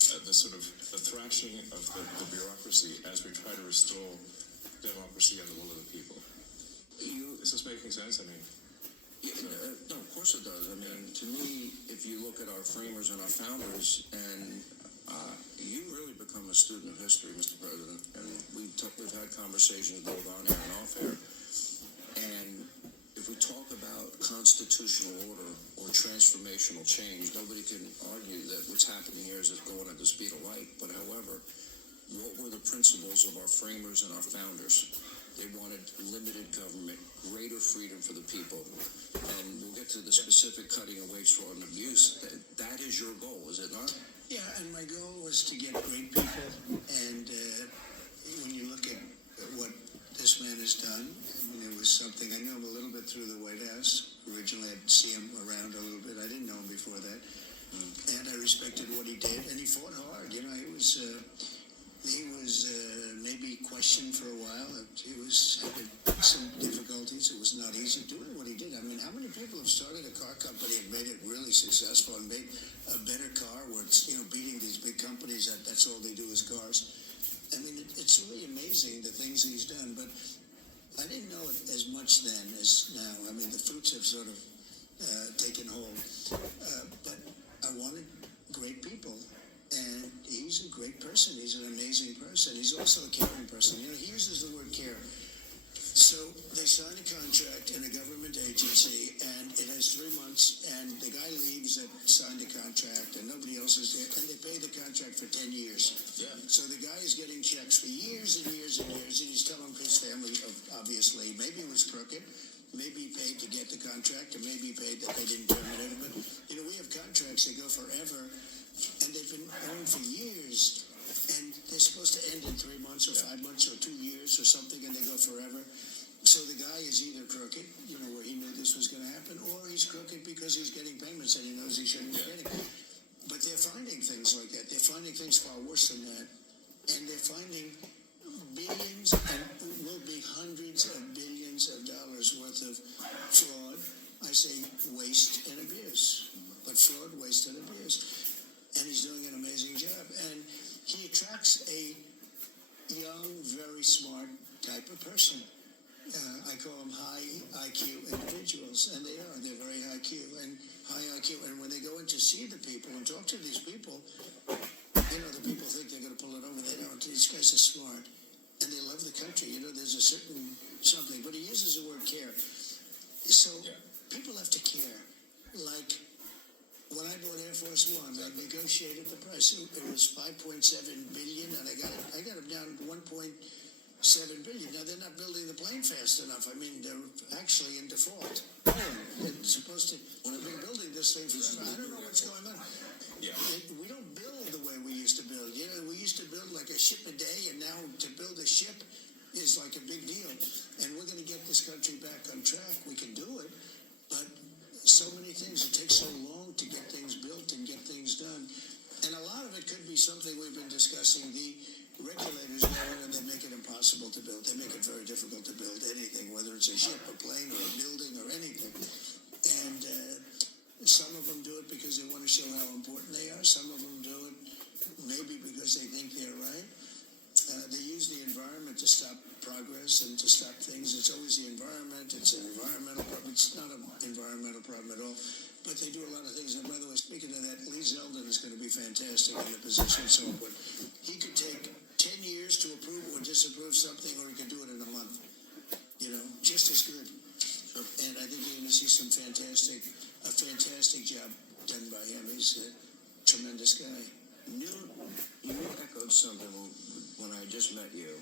the sort of the thrashing of the bureaucracy as we try to restore democracy and the will of the people. Is this making sense? I mean, no, of course it does. I mean, to me, if you look at our framers and our founders, and you really become a student of history, Mr. President, and we've had conversations both on air and off air, and if we talk about constitutional order or transformational change, nobody can argue that what's happening here is it's going at the speed of light. But however, what were the principles of our framers and our founders? They wanted limited government, greater freedom for the people. And we'll get to the specific cutting of waste, fraud, and abuse. That is your goal, is it not? Yeah, and my goal was to get great people. And when you look at what this man has done, I mean, it was something. I knew him a little bit through the White House. Originally, I'd see him around a little bit. I didn't know him before that. And I respected what he did. And he fought hard. You know, he was maybe questioned for a while. He was having some difficulties. It was not easy doing what he did. I mean, how many people have started a car company and made it really successful and made a better car where it's, you know, beating these big companies that's all they do is cars? I mean, it's really amazing the things he's done, but I didn't know it as much then as now. I mean, the fruits have sort of taken hold. But I wanted great people. And he's a great person. He's an amazing person. He's also a caring person. You know, he uses the word care. So they sign a contract in a government agency, and it has 3 months, and the guy leaves that signed the contract, and nobody else is there, and they pay the contract for 10 years. Yeah. So the guy is getting checks for years and years and years, and he's telling his family, obviously, maybe it was crooked, maybe he paid to get the contract, or maybe he paid that they didn't terminate it. But, you know, we have contracts that go forever, and they've been going for years, and they're supposed to end in 3 months or 5 months or 2 years or something, and they go forever. So the guy is either crooked, you know, where he knew this was going to happen, or he's crooked because he's getting payments that he knows he shouldn't be getting. But they're finding things like that. They're finding things far worse than that, and they're finding billions and will be hundreds of billions of dollars worth of fraud. I say waste and abuse, but fraud, waste, and abuse. And he's doing an amazing job. And he attracts a young, very smart type of person. I call them high IQ individuals, and they are. They're very high IQ. And when they go in to see the people and talk to these people, you know, the people think they're going to pull it over. They don't. These guys are smart, and they love the country. You know, there's a certain something. But he uses the word care. So people have to care. Like, when I bought Air Force One, I negotiated the price. It was $5.7 billion, and I got it down to $1.7 billion. Now they're not building the plane fast enough. I mean, they're actually in default. They're supposed to. We've been building this thing forever. I don't know what's going on. Yeah. We don't build the way we used to build. You know, we used to build like a ship a day, and now to build a ship is like a big deal. And we're going to get this country back on track. We can do it, but so many things. It takes so long to get things built and get things done. And a lot of it could be something we've been discussing. The regulators go in and they make it impossible to build. They make it very difficult to build anything, whether it's a ship, a plane, or a building, or anything. And some of them do it because they want to show how important they are. Some of them do it maybe because they think they're right. They use the environment to stop progress and to stop things. It's always the environment. It's an environmental problem. It's not an environmental problem at all. But they do a lot of things. And by the way, speaking of that, Lee Zeldin is going to be fantastic in the position. So he could take 10 years to approve or disapprove something, or he could do it in a month. You know, just as good. And I think you're going to see a fantastic job done by him. He's a tremendous guy. You echoed something when I just met you,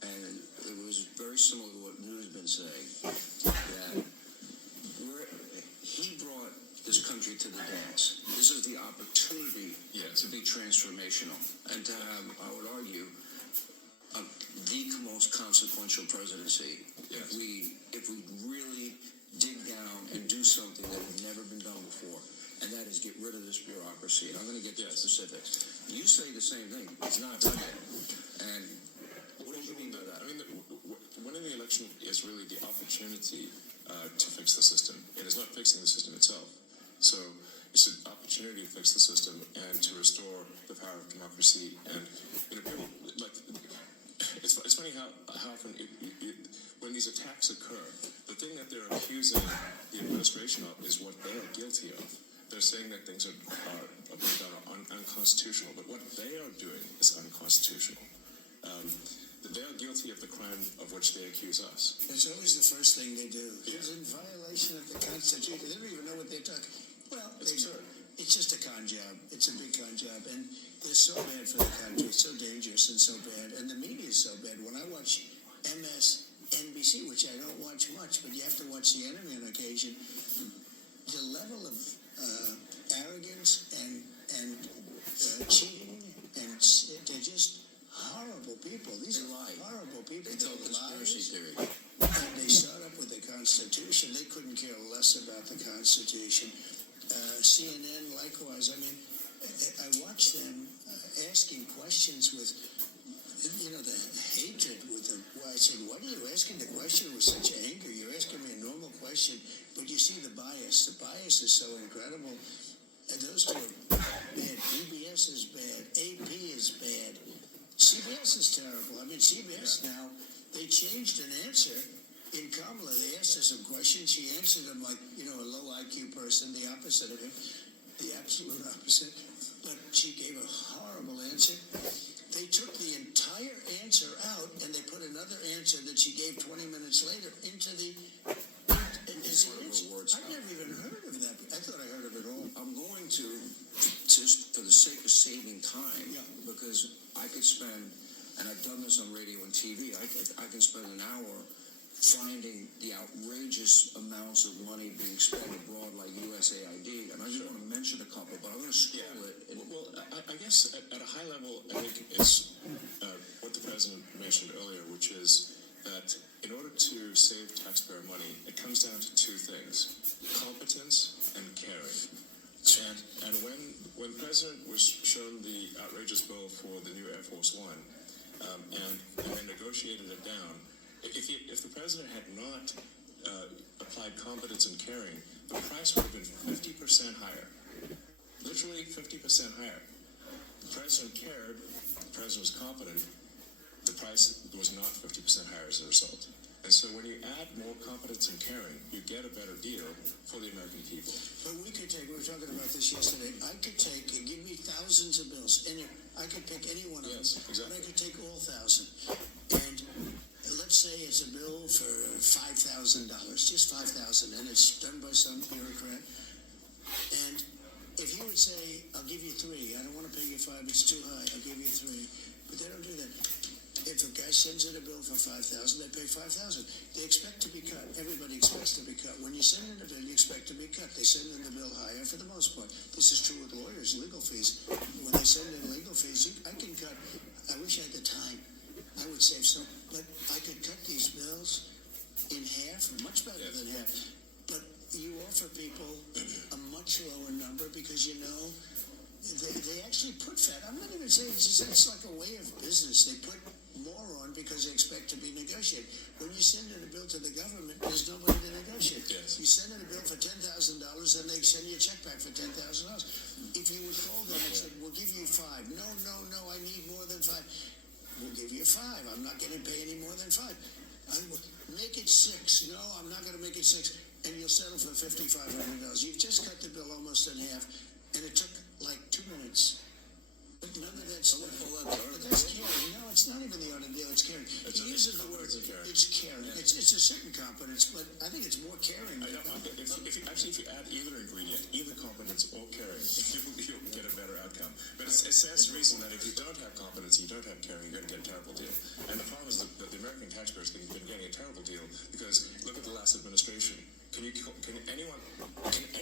and it was very similar to what New's been saying, that he brought this country to the dance. This is the opportunity to be transformational and to have, I would argue, the most consequential presidency. Yes. If we really dig down and do something that had never been done before, and that is get rid of this bureaucracy. And I'm going to get to the specifics. You say the same thing. It's not done yet. And what do you mean by that? I mean, winning the election is really the opportunity to fix the system. It is not fixing the system itself. So it's an opportunity to fix the system and to restore the power of democracy. And people like it's funny how often when these attacks occur, the thing that they're accusing the administration of is what they are guilty of. They're saying that things are being done unconstitutional, but what they are doing is unconstitutional. They are guilty of the crime of which they accuse us. It's always the first thing they do. Yeah. It's in violation of the Constitution. They don't even know what they're talking. Well, It's absurd. it's just a con job. It's a big con job, and they're so bad for the country. It's so dangerous and so bad, and the media is so bad. When I watch MSNBC, which I don't watch much, but you have to watch CNN on occasion, the level of arrogance and cheating, and they're just horrible people. These They are lie. horrible people. They tell They're conspiracy liars. theory. And they start up with the Constitution. They couldn't care less about the Constitution. CNN, likewise. I mean, I watch them asking questions with, the hatred with them. Well, I said, why are you asking the question with such anger? You're asking me a normal question, but you see the bias. The bias is so incredible. And those two are bad. PBS is bad. AP is bad. CBS is terrible. I mean, CBS now, they changed an answer in Kamala. They asked her some questions. She answered them like, a low IQ person, the opposite of him, the absolute opposite. But she gave a horrible answer. They took the entire answer out and they put another answer that she gave 20 minutes later into the answer. I've never even heard of that. I thought I heard of it all. I'm going to, just for the sake of saving time, because I could spend, and I've done this on radio and TV, I can spend an hour finding the outrageous amounts of money being spent abroad like USAID, and I just want to mention a couple, but I'm going to scroll it. And Well, I guess at a high level, I think it's what the president mentioned earlier, which is that in order to save taxpayer money, it comes down to two things: competence and caring. And when the president was shown the outrageous bill for the new Air Force One, and they negotiated it down, if the president had not applied competence and caring, the price would have been 50% higher. Literally 50% higher. The president cared, the president was competent, the price was not 50% higher as a result. And so when you add more competence and caring, you get a better deal for the American people. But we were talking about this yesterday, I could give me thousands of bills, and I could pick any one of them, Exactly. but I could take all 1,000. And let's say it's a bill for $5,000, just $5,000, and it's done by some bureaucrat. And if you would say, I'll give you 3, I don't want to pay you 5, it's too high, I'll give you 3. But they don't do that. If a guy sends in a bill for $5,000, they pay $5,000. They expect to be cut. Everybody expects to be cut. When you send in a bill, you expect to be cut. They send in the bill higher for the most part. This is true with lawyers, legal fees. When they send in legal fees, I can cut. I wish I had the time. I would save some, but I could cut these bills in half, much better than half. But you offer people a much lower number because they actually put fat. I'm not even saying it's like a way of business. They put more on because they expect to be negotiated. When you send in a bill to the government, there's nobody to negotiate. Yes. You send in a bill for $10,000, and they send you a check back for $10,000. If you would call them and say, "We'll give you 5," no, I need more than 5. We'll give you 5. I'm not going to pay any more than 5. I will make it 6. No, I'm not going to make it 6. And you'll settle for $5,500. You've just cut the bill almost in half, and it took like 2 minutes. But none of that's caring. No, it's not even the art of the deal. It's caring. He uses the word. It's caring. It's a certain competence, but I think it's more caring. If you add either ingredient, either competence or caring, you'll get a better outcome. But it stands to reason that if you don't have competence, you don't have caring, you're going to get a terrible deal. And the problem is that the American taxpayers have been getting a terrible deal because look at the last administration. Can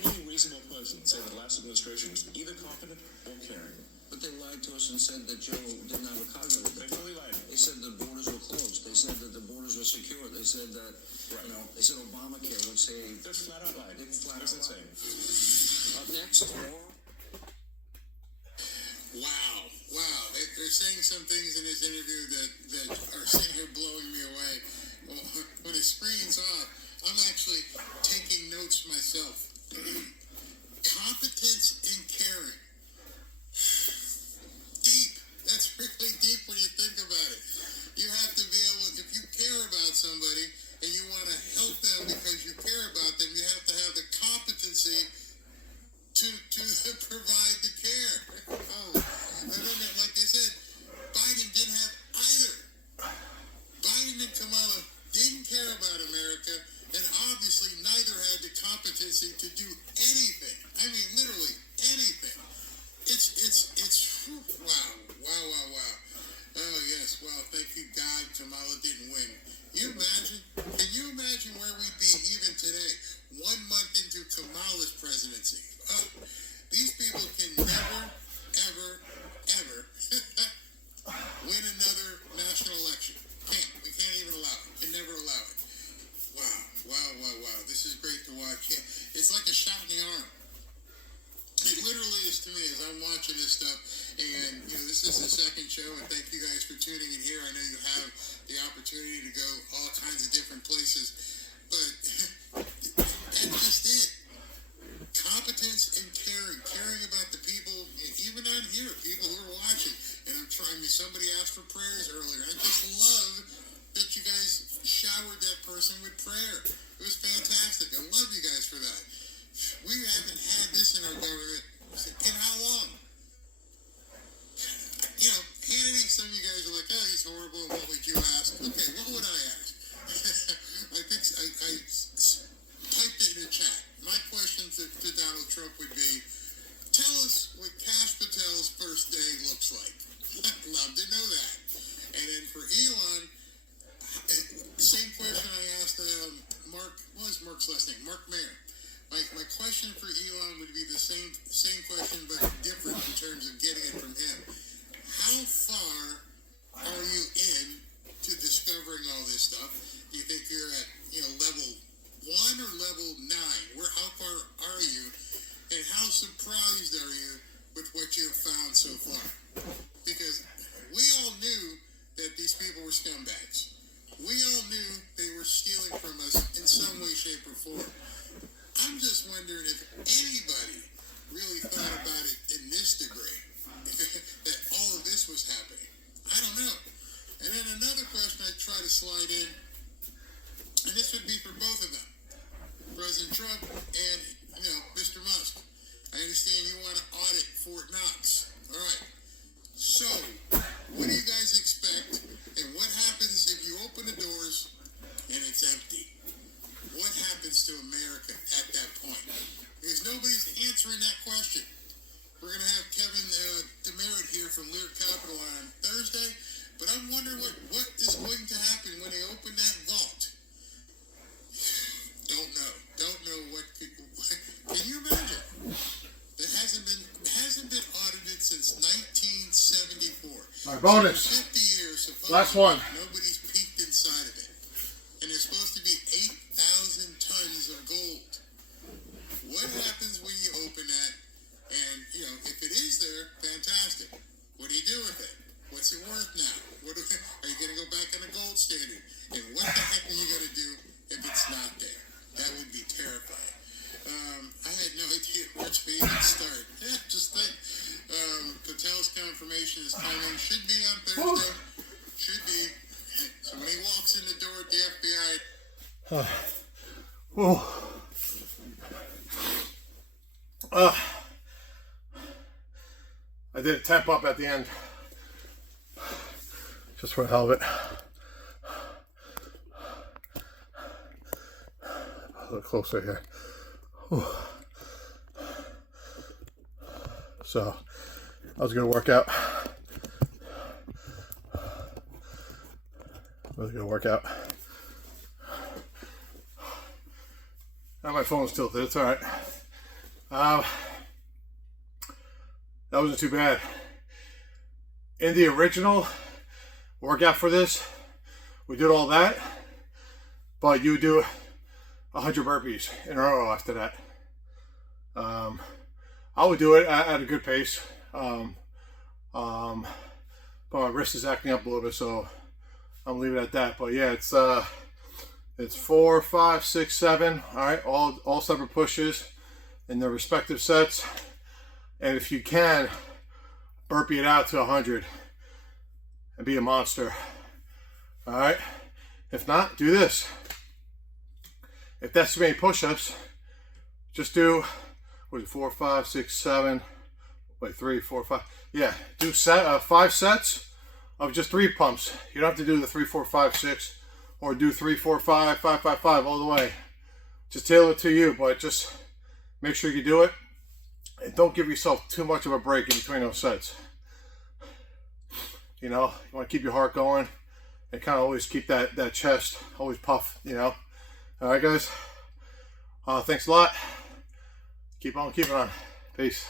any reasonable person say the last administration was either competent or caring? But they lied to us and said that Joe didn't have a cognitive. They fully lied. They said the borders were closed. They said that the borders were secure. They said that, Right. they said Obamacare would save. They're flat out lied. They flat It's out lied. insane. Up next, more. Wow. They're saying some things in this interview that are sitting here blowing me away. Well, when the screen's off, I'm actually taking notes myself. Competence and caring. Deep. That's really deep when you think about it. You have to be able, if you care about somebody and you want to help them because you care about them, you have to have the competency to provide the care. Oh, and then, like they said, Biden didn't have either. Biden and Kamala didn't care about America, and obviously neither had the competency to do anything. I mean, literally anything. It's wow. Oh yes, wow. Thank you, God. Kamala didn't win. Can you imagine where we'd be even today, 1 month into Kamala's presidency? These people can never, ever win another national election. We can't even allow it. Can never allow it. Wow. This is great to watch. It's like a shot in the arm. It literally is to me as I'm watching this stuff. And, this is the second show, and thank you guys for tuning in here. I know you have the opportunity to go all kinds of different places. But that's just it. Competence and caring about the people, even on here, people who are watching. And I'm trying, somebody asked for prayers earlier. I just love that you guys showered that person with prayer. It was fantastic. I love you guys for that. We haven't had this in our government in how long? Hannity, some of you guys are like, oh, he's horrible, what would you ask? Okay, what would I ask? I think I typed it in the chat. My question to Donald Trump would be, tell us what Kash Patel's first day looks like. I'd love to know that. And then for Elon, same question I asked Mark, what was Mark's last name? Mark Mayer. My question for Elon would be the same question, but different in terms of getting it from him. How far are you in to discovering all this stuff? Do you think you're at level 1 or level 9? How far are you? And how surprised are you with what you have found so far? Because we all knew that these people were scumbags. We all knew they were stealing from us in some way, shape, or form. I'm just wondering if anybody really thought about it in this degree, that all of this was happening. I don't know. And then another question I'd try to slide in, and this would be for both of them, President Trump and, Mr. Musk. I understand you want to audit Fort Knox. All right. So, what do you guys expect, and what happens if you open the doors and it's empty? What happens to America at that point? Because nobody's answering that question. We're going to have Kevin Demerit here from Lear Capital on Thursday, but I'm wondering what is going to happen when they open that vault. Don't know what can you imagine? That hasn't been audited since 1974. Our bonus. So 50 years. Last one. Nobody's peeked inside of it. And there's supposed to be 8,000 tons of gold. What happens when you open that? And, if it is there, fantastic. What do you do with it? What's it worth now? Are you going to go back on the gold standard? And what the heck are you going to do if it's not there? That would be terrifying. I had no idea where to even start. Yeah, just think. Patel's confirmation is coming. Should be on Thursday. Should be. So when he walks in the door at the FBI. I did a temp up at the end, just for the hell of it. A little closer here. Whew. So that was a good workout. Really good workout. Now my phone's tilted. It's all right. That wasn't too bad. In the original workout for this, we did all that, but you do 100 burpees in a row after that. I would do it at a good pace, but my wrist is acting up a little bit, so I'm leaving it at that. But yeah, it's 4, 5, 6, 7. All right, all separate pushes in their respective sets, and if you can, burpee it out to 100 and be a monster. All right. If not, do this. If that's too many push-ups, just do, what is it, 4, 5, 6, 7, wait, 3, 4, 5. Yeah, do 5 sets of just 3 pumps. You don't have to do the 3, 4, 5, 6, or do 3, 4, 5, 5, 5, 5 all the way. Just tailor it to you, but just make sure you do it. And don't give yourself too much of a break in between those sets. You know, you want to keep your heart going and kind of always keep that chest always puff, you know. All right, guys. Thanks a lot. Keep on keeping on. Peace.